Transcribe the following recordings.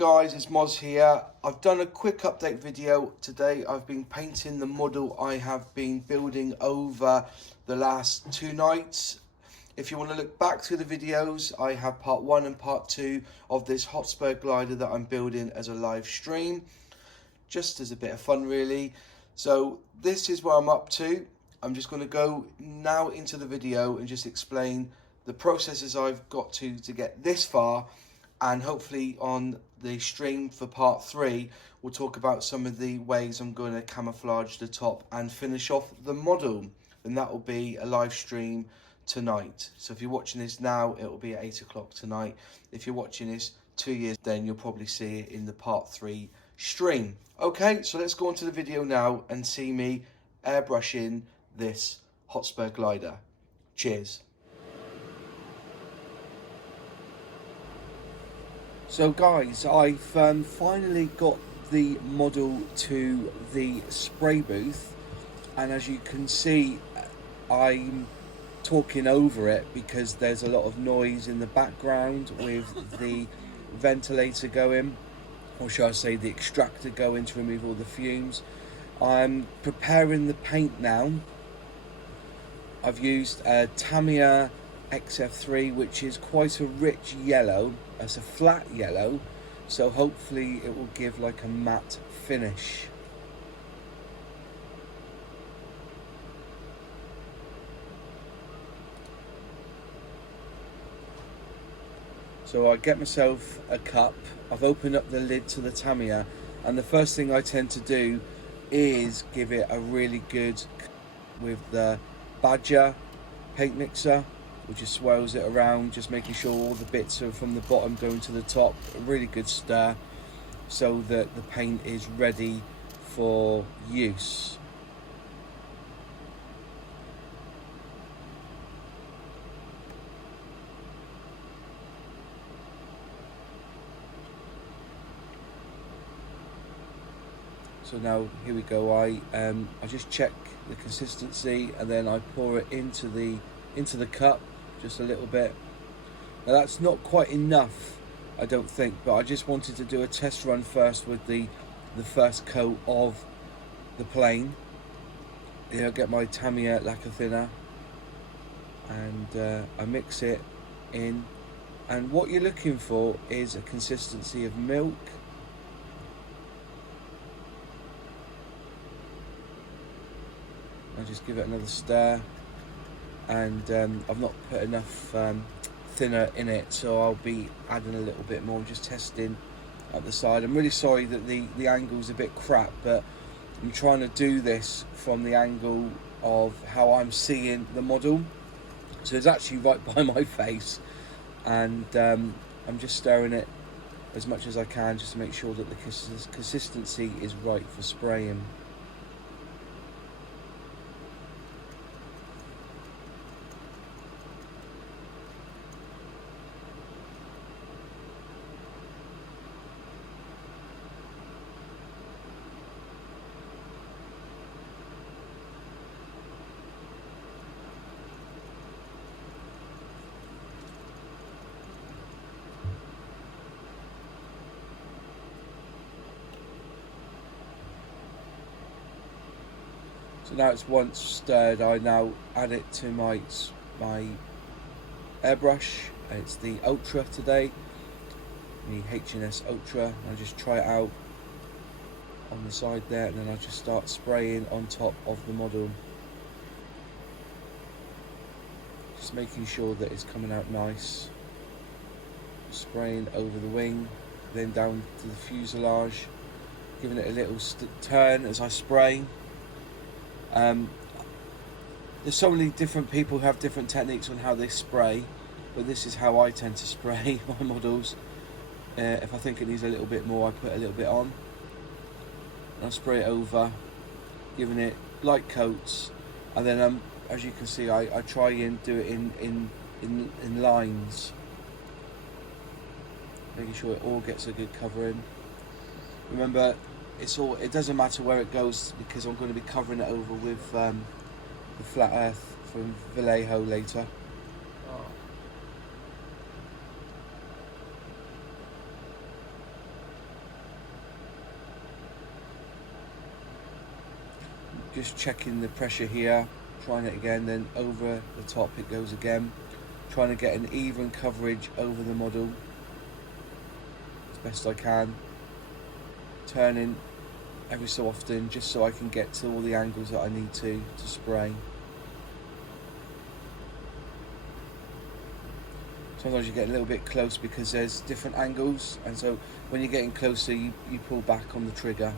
guys, it's Moz here. I've done a quick update video today. I've been painting the model I have been building over the last 2 nights. If you want to look back through the videos, I have part 1 and part 2 of this Hotspur glider that I'm building as a live stream, just as a bit of fun really. So this is where I'm up to. I'm just going to go now into the video and just explain the processes I've got to get this far, and hopefully on the stream for part 3 we'll talk about some of the ways I'm going to camouflage the top and finish off the model, and that will be a live stream tonight. So if you're watching this now, it will be at 8 o'clock tonight. If you're watching this 2 years, then you'll probably see it in the part 3 stream. Okay, so let's go on to the video now and see me airbrushing this Hotspur glider. Cheers. So guys, I've finally got the model to the spray booth, and as you can see, I'm talking over it because there's a lot of noise in the background with the ventilator going, or shall I say the extractor going to remove all the fumes. I'm preparing the paint now. I've used a Tamiya XF3, which is quite a rich yellow. It's a flat yellow, so hopefully it will give like a matte finish. So I get myself a cup, I've opened up the lid to the Tamiya, and the first thing I tend to do is give it a really good with the Badger paint mixer, which just swirls it around, just making sure all the bits are from the bottom going to the top. A really good stir so that the paint is ready for use. So now here we go. I just check the consistency and then I pour it into the cup, just a little bit. Now that's not quite enough, I don't think, but I just wanted to do a test run first with the first coat of the plane. Here I get my Tamiya lacquer thinner and I mix it in, and what you're looking for is a consistency of milk. I just give it another stir, and I've not put enough thinner in it, so I'll be adding a little bit more. I'm just testing at the side. I'm really sorry that the angle's a bit crap, but I'm trying to do this from the angle of how I'm seeing the model, so it's actually right by my face, and I'm just stirring it as much as I can just to make sure that the consistency is right for spraying. So now it's once stirred, I now add it to my airbrush. It's the Ultra today, the H&S Ultra. I just try it out on the side there, and then I just start spraying on top of the model. Just making sure that it's coming out nice. Spraying over the wing, then down to the fuselage, giving it a little turn as I spray. There's so many different people who have different techniques on how they spray, but this is how I tend to spray my models. If I think it needs a little bit more, I put a little bit on. And I spray it over, giving it light coats, and then as you can see, I try and do it in lines, making sure it all gets a good covering. Remember, it doesn't matter where it goes, because I'm going to be covering it over with the flat earth from Vallejo later. Oh. just checking the pressure here, trying it again, then over the top it goes again, trying to get an even coverage over the model as best I can, turning every so often just so I can get to all the angles that I need to spray. Sometimes you get a little bit close because there's different angles, and so when you're getting closer you pull back on the trigger.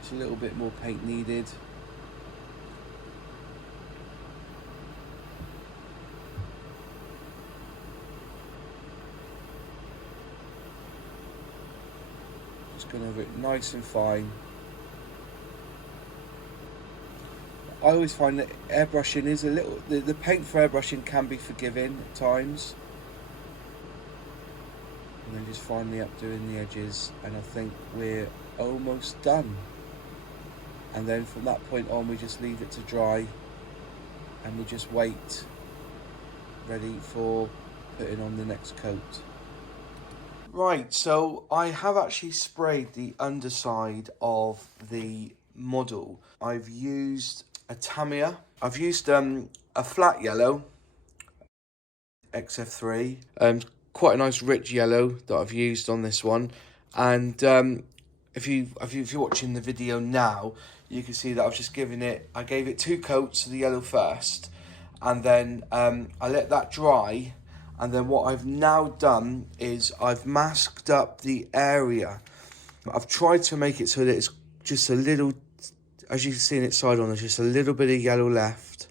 It's a little bit more paint needed. Just going over it nice and fine. I always find that airbrushing is a little, the paint for airbrushing can be forgiving at times. And then just finally up doing the edges, and I think we're almost done. And then from that point on we just leave it to dry, and we just wait, ready for putting on the next coat. Right, so I have actually sprayed the underside of the model. I've used a Tamiya. I've used a flat yellow, XF3, quite a nice rich yellow that I've used on this one. And if you're watching the video now, you can see that I've just given it, I gave it 2 coats of the yellow first, and then I let that dry. And then what I've now done is I've masked up the area. I've tried to make it so that it's just a little, as you can see in its side on, there's just a little bit of yellow left.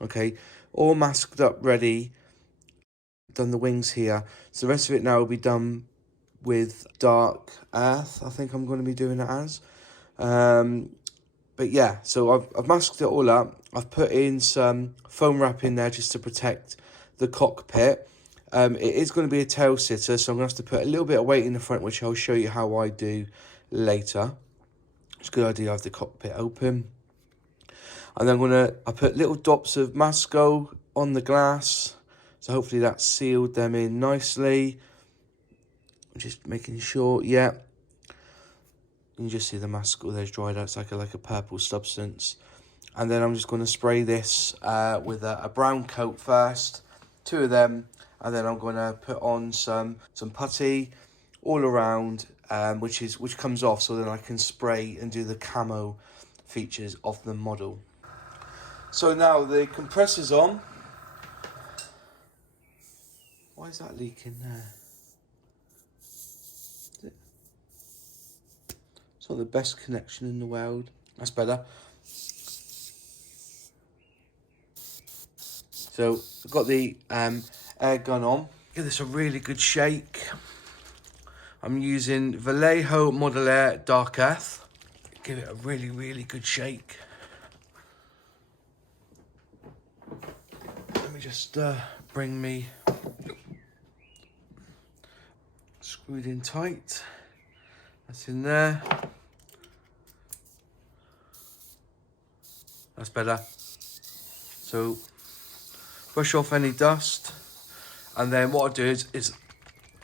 Okay, all masked up, ready. Done the wings here. So the rest of it now will be done with dark earth, I think I'm going to be doing it as. But yeah, so I've masked it all up. I've put in some foam wrap in there just to protect the cockpit. It is going to be a tail sitter, so I'm going to have to put a little bit of weight in the front, which I'll show you how I do later. It's a good idea to have the cockpit open. And then I put little dots of Masco on the glass, so hopefully that sealed them in nicely. I'm just making sure, yeah. You can just see the Masco there's dried out. It's like a purple substance. And then I'm just going to spray this with a brown coat first, 2 of them, and then I'm going to put on some putty all around, which comes off, so then I can spray and do the camo features of the model. So now the compressor's on. Why is that leaking there? It's not the best connection in the world. That's better. So I've got the air gun on. Give this a really good shake. I'm using Vallejo Model Air Dark Earth. Give it a really, really good shake. Let me just bring me screwed in tight. That's in there. That's better. So brush off any dust, and then what I'll do is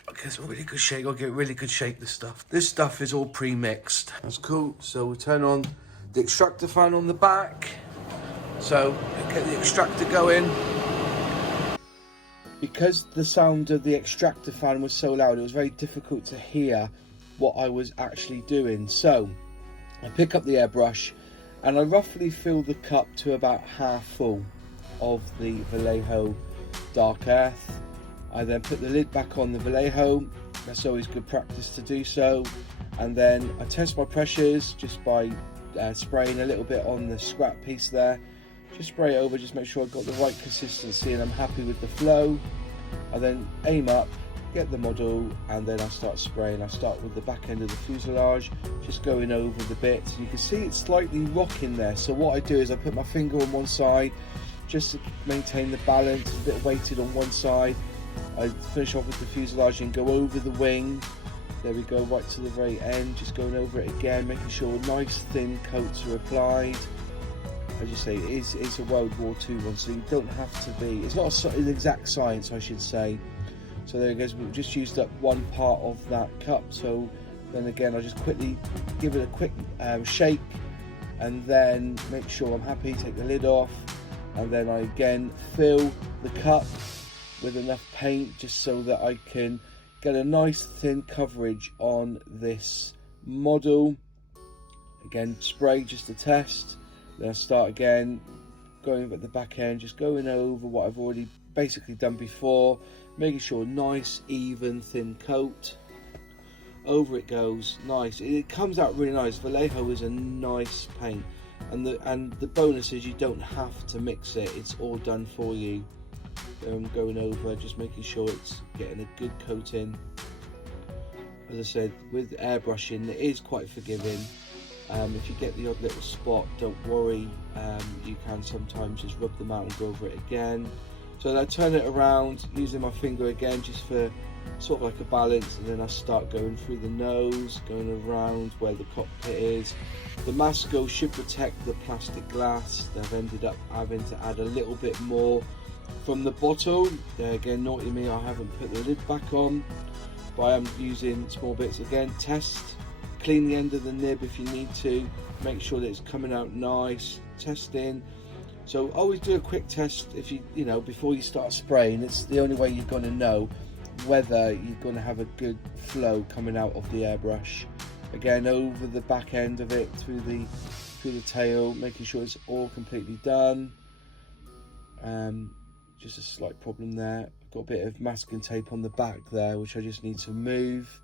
I'll get a really good shake. I'll get a really good shake. This stuff is all pre-mixed. That's cool. So we'll turn on the extractor fan on the back. So get the extractor going. Because the sound of the extractor fan was so loud, it was very difficult to hear what I was actually doing. So I pick up the airbrush and I roughly fill the cup to about half full of the Vallejo Dark Earth. I then put the lid back on the Vallejo. That's always good practice to do so. And then I test my pressures just by spraying a little bit on the scrap piece there. Just spray it over, just make sure I've got the right consistency and I'm happy with the flow. I then aim up, get the model, and then I start spraying. I start with the back end of the fuselage, just going over the bits. You can see it's slightly rocking there, so what I do is I put my finger on one side just to maintain the balance. It's a bit weighted on one side. I finish off with the fuselage and go over the wing. There we go, right to the very end, just going over it again, making sure nice thin coats are applied. As you say, it's a World War II one, so you don't have to be, it's not an exact science, I should say. So there it goes, we've just used up one part of that cup. So then again, I'll just quickly give it a quick shake, and then make sure I'm happy, take the lid off, and then I again fill the cup with enough paint just so that I can get a nice thin coverage on this model. Again, spray just to test, then I start again, going at the back end, just going over what I've already basically done before, making sure nice, even, thin coat. Over it goes, nice. It comes out really nice. Vallejo is a nice paint, and the bonus is you don't have to mix it. It's all done for you. Going over, just making sure it's getting a good coating. As I said, with airbrushing, it is quite forgiving. If you get the odd little spot, don't worry. You can sometimes just rub them out and go over it again. So then I turn it around using my finger again, just for sort of like a balance, and then I start going through the nose, going around where the cockpit is. The Masco should protect the plastic glass. They've ended up having to add a little bit more from the bottle. Again, naughty me, I haven't put the lid back on, but I am using small bits. Again, test, clean the end of the nib if you need to, make sure that it's coming out nice, testing. So always do a quick test if you know, before you start spraying. It's the only way you're going to know whether you're going to have a good flow coming out of the airbrush. Again, over the back end of it, through the tail, making sure it's all completely done. Just a slight problem there. I've got a bit of masking tape on the back there, which I just need to move.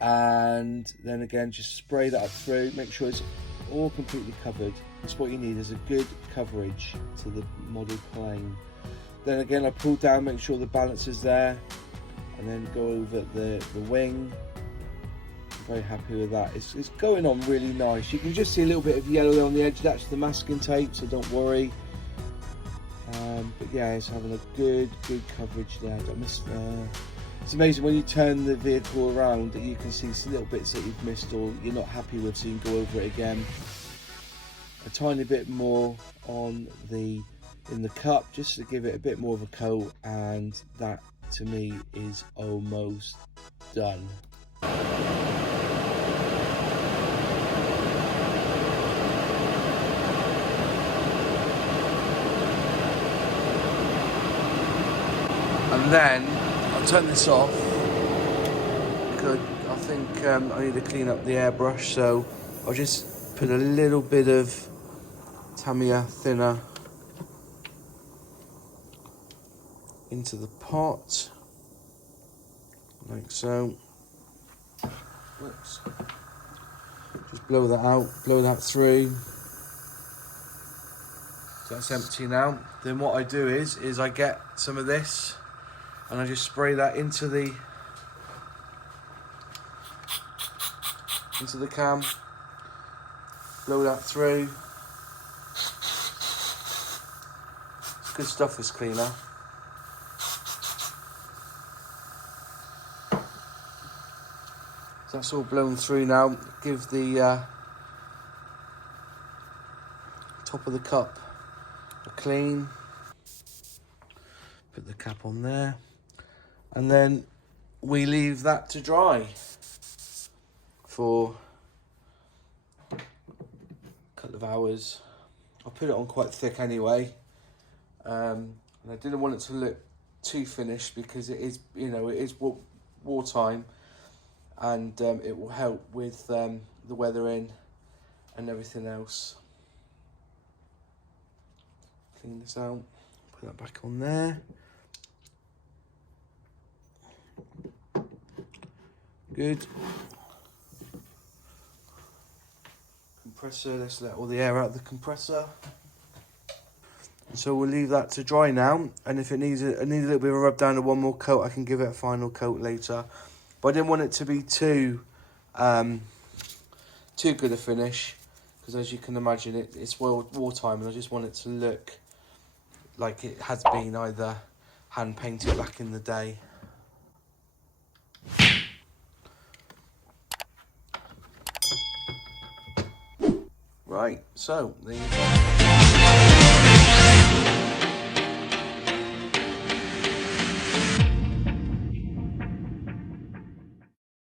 And then again, just spray that up through, make sure it's all completely covered. That's what you need, is a good coverage to the model plane. Then again, I pull down, make sure the balance is there, and then go over the wing. I'm very happy with that. It's going on really nice. You can just see a little bit of yellow there on the edge. That's the masking tape, so don't worry. But yeah, it's having a good coverage there. Don't miss there. It's amazing when you turn the vehicle around that you can see some little bits that you've missed or you're not happy with, so you can go over it again. A tiny bit more on in the cup, just to give it a bit more of a coat, and that to me is almost done. And then I'll turn this off because I think I need to clean up the airbrush, so I'll just put a little bit of Tamiya thinner into the pot, like so. Oops. Just blow that out, blow that through. So that's empty now. Then what I do is I get some of this and I just spray that into the cam, blow that through. It's good stuff, this cleaner. So that's all blown through now. Give the top of the cup a clean. Put the cap on there. And then we leave that to dry for a couple of hours. I put it on quite thick anyway. And I didn't want it to look too finished because it is, you know, it is wartime. And it will help with the weathering and everything else. Clean this out, put that back on there. Good. Compressor, let's let all the air out of the compressor. And so we'll leave that to dry now, and if it needs a little bit of a rub down and one more coat, I can give it a final coat later. But I didn't want it to be too good a finish, because as you can imagine, it's wartime, and I just want it to look like it has been either hand painted back in the day. Right, so there you go.